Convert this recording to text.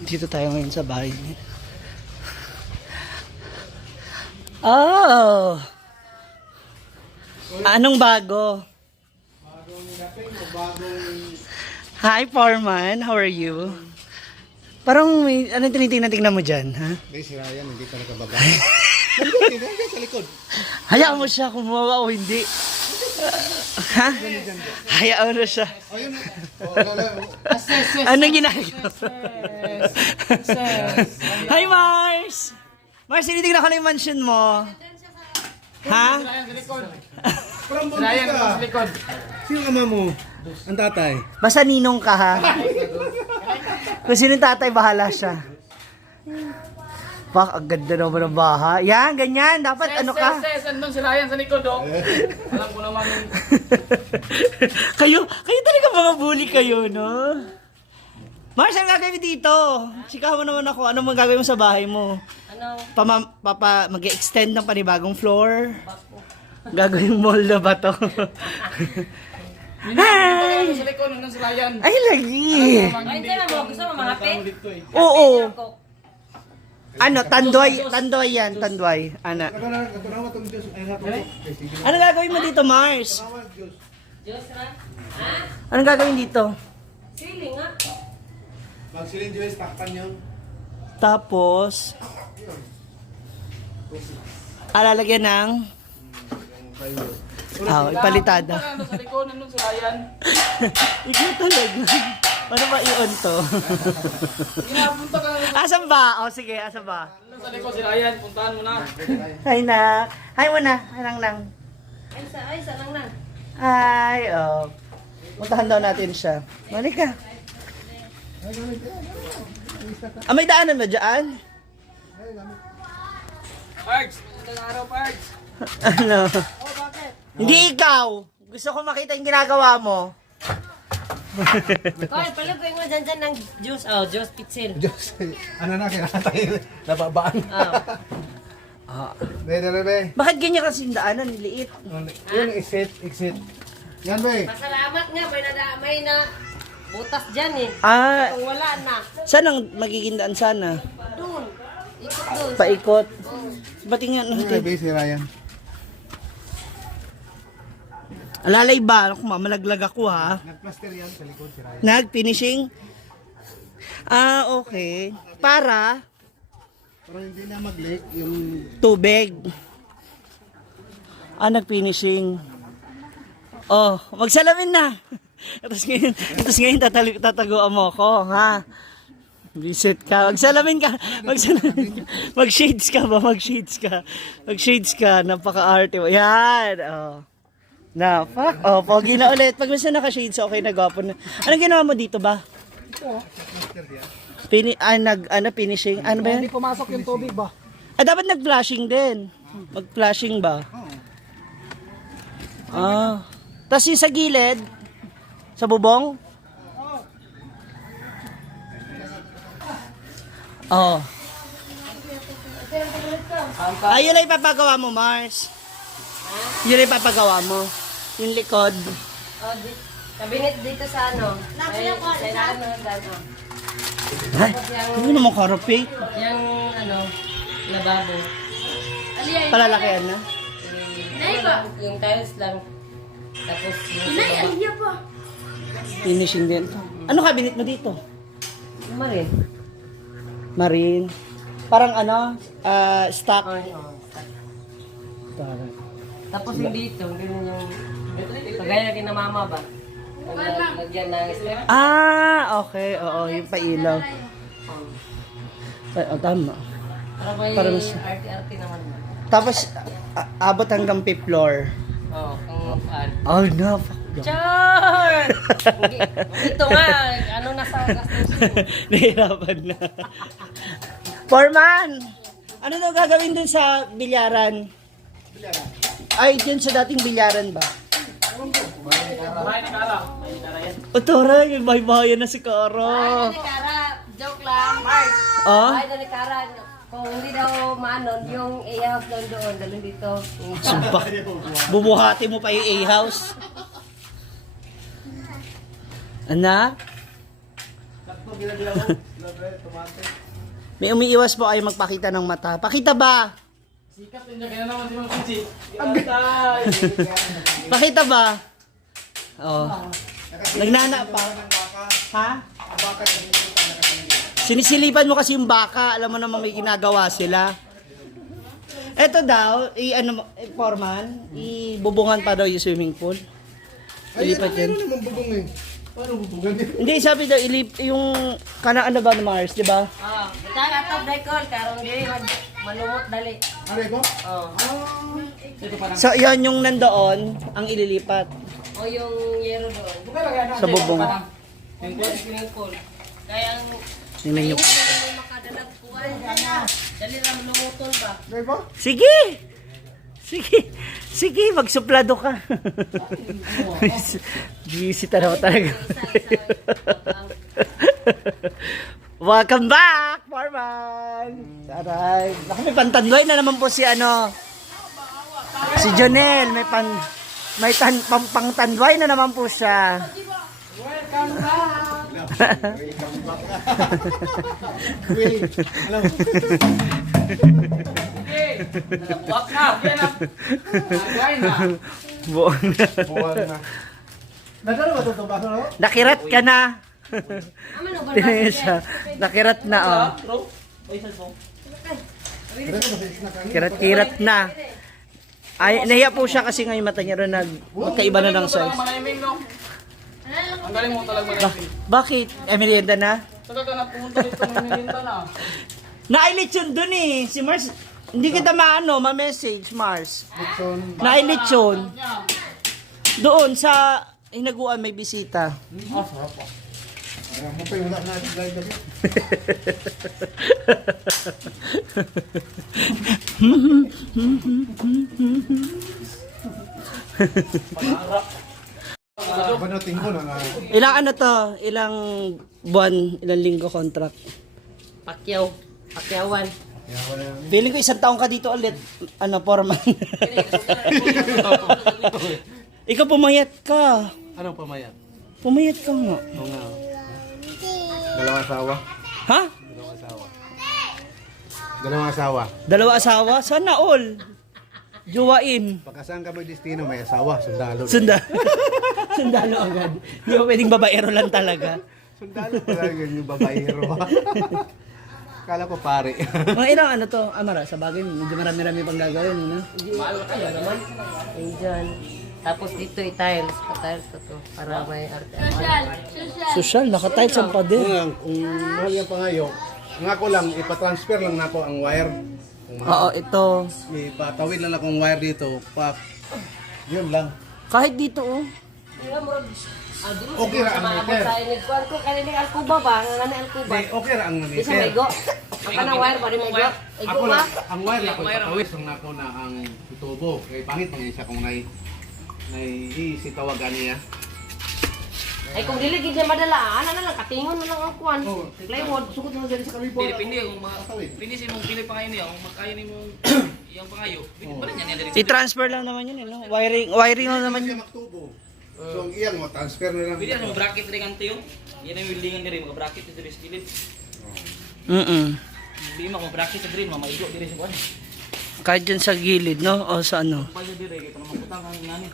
Dito tayo ngayon sa bahay niya. Oh! Anong bago? Hi, Foreman. How are you? Parang may, anong tinitingnan mo dyan, ha? Hindi, si Ryan, hindi pa nakababa. Hindi, sa likod. Hayaan mo siya kumuha o hindi. Ha? Hayaan mo siya. Ayun. Anong ginagawa? Hi, Mars! Mars, tinitingnan ko na yung mansion mo. Ha? Ryan, sa likod. Sino ama mo? Ang tatay. Basta ninong ka, ha? Kung sino yung tatay, bahala siya. Pak, ang ganda naman ng bahay. Yan, ganyan. Dapat ano ka? Andun si Ryan sa likod, oh. Alam ko naman. kayo talaga mga bully kayo, no? Mars, ang gagawin dito? Chikahan mo naman ako. Ano gagawin mo sa bahay mo? Ano? Mag-extend ng panibagong floor? Gagawin mall na ba to? Hi! Sa likod, andun si Ryan. Ay, lagi! Ay, hindi mo. Gusto mo mga pet? Oo. Ano, tandoy yan, tandoy. Ana. Ano gagawin mo dito, Mars? Diyos na? Ha? Anong gagawin dito? Siling, ha? Magsilin Joyce, takpan yun. Tapos, alalagyan ng ipalitada. Andun sa likod, andun si Ryan. Ikaw talaga. Paano ba i-on to? Ginapunta ka na. Asan ba? O sige, asan ba? Andun sa likod si Ryan. Puntahan mo na. Hi na. Hi mo na. Nang. Ay, sa lang na. Hi. Oh. Puntahan daw natin siya. Mali ka. May daanan ba dyan? Parks! Magandang araw, Parks. Ano? Oh, bakit? Hindi ikaw. Gusto ko makita yung ginagawa mo. Koy, palugoy mo dyan ng juice. Oh, juice pitsil. Diyos, ano na, kinatay, nababaan. Oh. Bebe. Bakit ganyan kasi yung daanan? Liit. Yun, exit. Yan, be. Pasalamat nga, may na butas dyan eh. Ah, Kung wala na, saan ang magiging daan sana? dun. Ikot dun. Paikot. Ba't nga natin? Bebe, si Ryan. Alalay ba? Ako mamalaglag ako ha. Nagplaster yan sa likod, si Ryan. Nag-finishing? Ah, okay. Para Pero hindi na mag-leak yung... tubig. Ah, nag-finishing. Oh, magsalamin na. Tapos ngayon tataguan mo ako, ha? Visit ka. Magsalamin ka. Mag-shades ka ba? Mag-shades ka. Napaka-arte mo. Yan. Oh. Na, fuck. Oh, pogi na ulit. Pag minsan naka-shades, okay na gwapo na. Anong ginawa mo dito ba? Finishing. Ano ba yan? Hindi pumasok yung tubig ba? Ah, dapat nag-flashing din. Mag-flashing ba? Ah. Tapos yung sa gilid, sa bubong? Oh. Ay, yun ay ipapagawa mo, Mars. Yun ay ipapagawa mo. Yung likod. Oh, kabinet dito sa ano. May ano, gano. Ay, hindi naman karapit. Yung ano, lababo. Palalakihan na. Yung tiles lang. Tapos yung Finishing din. Ano cabinet mo dito? Marin. Marine. Parang ano, stock. Parang. Tapos yung dito, ganun yung... Kagaya kina mama ba? Lagyan ng step. Ah, okay. Oo, yung pailaw. Ay, oh, tama. Para may Para mas- arte-arte naman. Tapos, abot hanggang 5th floor. Oo, kung saan. Oh, no. Fuck. Char! Ito nga, ano nasa gastos mo? Nahirapan na. Foreman! Ano daw gagawin dun sa bilyaran? Ay, dun sa dating bilyaran ba? Bahay ni Kara. O, tara, may bahay-bahayan na si Ay, Kara. ni Kara, joke lang. Mark, Oh? ay, ni Kara, kung hindi daw maanon, yung A-house doon, dalhin dito. Sumpah. Bubuhati mo pa yung A-house. Anak? May umiiwas po ay magpakita ng mata. Pakita ba? Sikat din niya, kaya naman si Mang Susi. Pakita ba? Oh. Nagnana pa. Ha? Sinisilipan mo kasi yung baka. Alam mo naman may ginagawa sila. Eto daw, foreman, ibubungan pa daw yung swimming pool. Ilipat yan. Ano naman bubong eh? Paano bubungan yun? Hindi, sabi daw, yung kanaan na ba ng Mars, di ba? Ah, kita nga top daikol karon diri manumot dali. Aray ko? Oh. So, yan yung nandoon, ang ililipat O yung yero doon. sa bubong. Swimming pool. Kaya ang Tingnan nyo. may makadalag kuan. Dali ra manumutol ba? Aray ko? Sige! Sige, magsuplado ka. Bisita na ako talaga. Welcome back, Foreman! Taray. Naku, may pantanduay na naman po si si Jonel. May pangtanduay na naman po siya. Will, alam mo. Wak na, yan na. Agay na. Buong na. Buwan na. Nagano ba ito? Baka no? Nakirat ka na. Aman no ba? Tingnan siya. Nakirat na, oh. Bro, oisan mo. Kirat-kirat na. Ay, nahiya po siya kasi ngayon mata niya rin magkaiba na ng size. Manahimik, no? Ang galing mo talaga manahimik. Bakit? Merienda na? Saka ka na pumunta dito, may mininta na. Nailit yun dun eh. Si Mars, hindi kita ma-message, Mars. Nixon. Nailit yun. Doon sa hinaguan may bisita. Ah, sarap ah. Ayan mo pa yung wala natin guys gabi. Banating ko na nga. Ilang Ilang buwan, ilang linggo contract? Pakyawan. Kaya wala yan. Feeling ko isang taong ka dito ulit. Foreman. Ikaw pumayat ka. Anong pamayat? Pumayat ka nga. Oo nga. Dalawang asawa. Ha? Dalawang asawa. Dalawa asawa? Sana all. Juwain. Pagkasaan ka may destino, may asawa, sundalo. Sundalo agad. Hindi mo pwedeng babaero lang talaga. Sundalo pala yun yung babaero. Kala ko pare. Mga ilang to, Amara, sa bagay, medyo marami-rami pang gagawin, no? Mahal kayo naman. Ayun dyan. Tapos dito i-tiles. Pa-tiles ko to. Para may arte. Social, naka-tight sa pa din. Kung mahal yung pangayo, nga ko lang, ipatransfer lang na ako ang wire. Kung mahal, Oo, ito. ipatawid lang akong wire dito. Yun lang. Kahit dito, oh. Okay ra ang meter. Sa inigkuhan ko, kanilang alkuba ba? Nga na alkuba. Okay ra ang Di sa meter. maigo. Ang kanang wire ba rin maigo? Igo Ako ba? lang, ang wire lang ko ipatawid lang na ako na ang tubo. Kaya pangit mga isa kung si tawagan niya. Ay kung dili gid niya madala, ana na lang katingon na lang ang kuan. Plywood sugod mo diri sa kami po. Pili kung pinisin mong pili pangayo niya, kung makayo ni mong yung pangayo. Pili pa rin yan yan. I-transfer lang naman yun, no? Wiring lang naman Siya yun. magtubo. So ang iyang mo transfer na lang. Pili yan, bracket rin ang tiyo. Yan ang wilingan din rin, mga bracket dito rin sa gilid. Hindi mo kung bracket sa green, mamaigo din rin sa kuwan. Kahit dyan sa gilid, no? O sa ano. Payo dire, kita naman putang ang nani.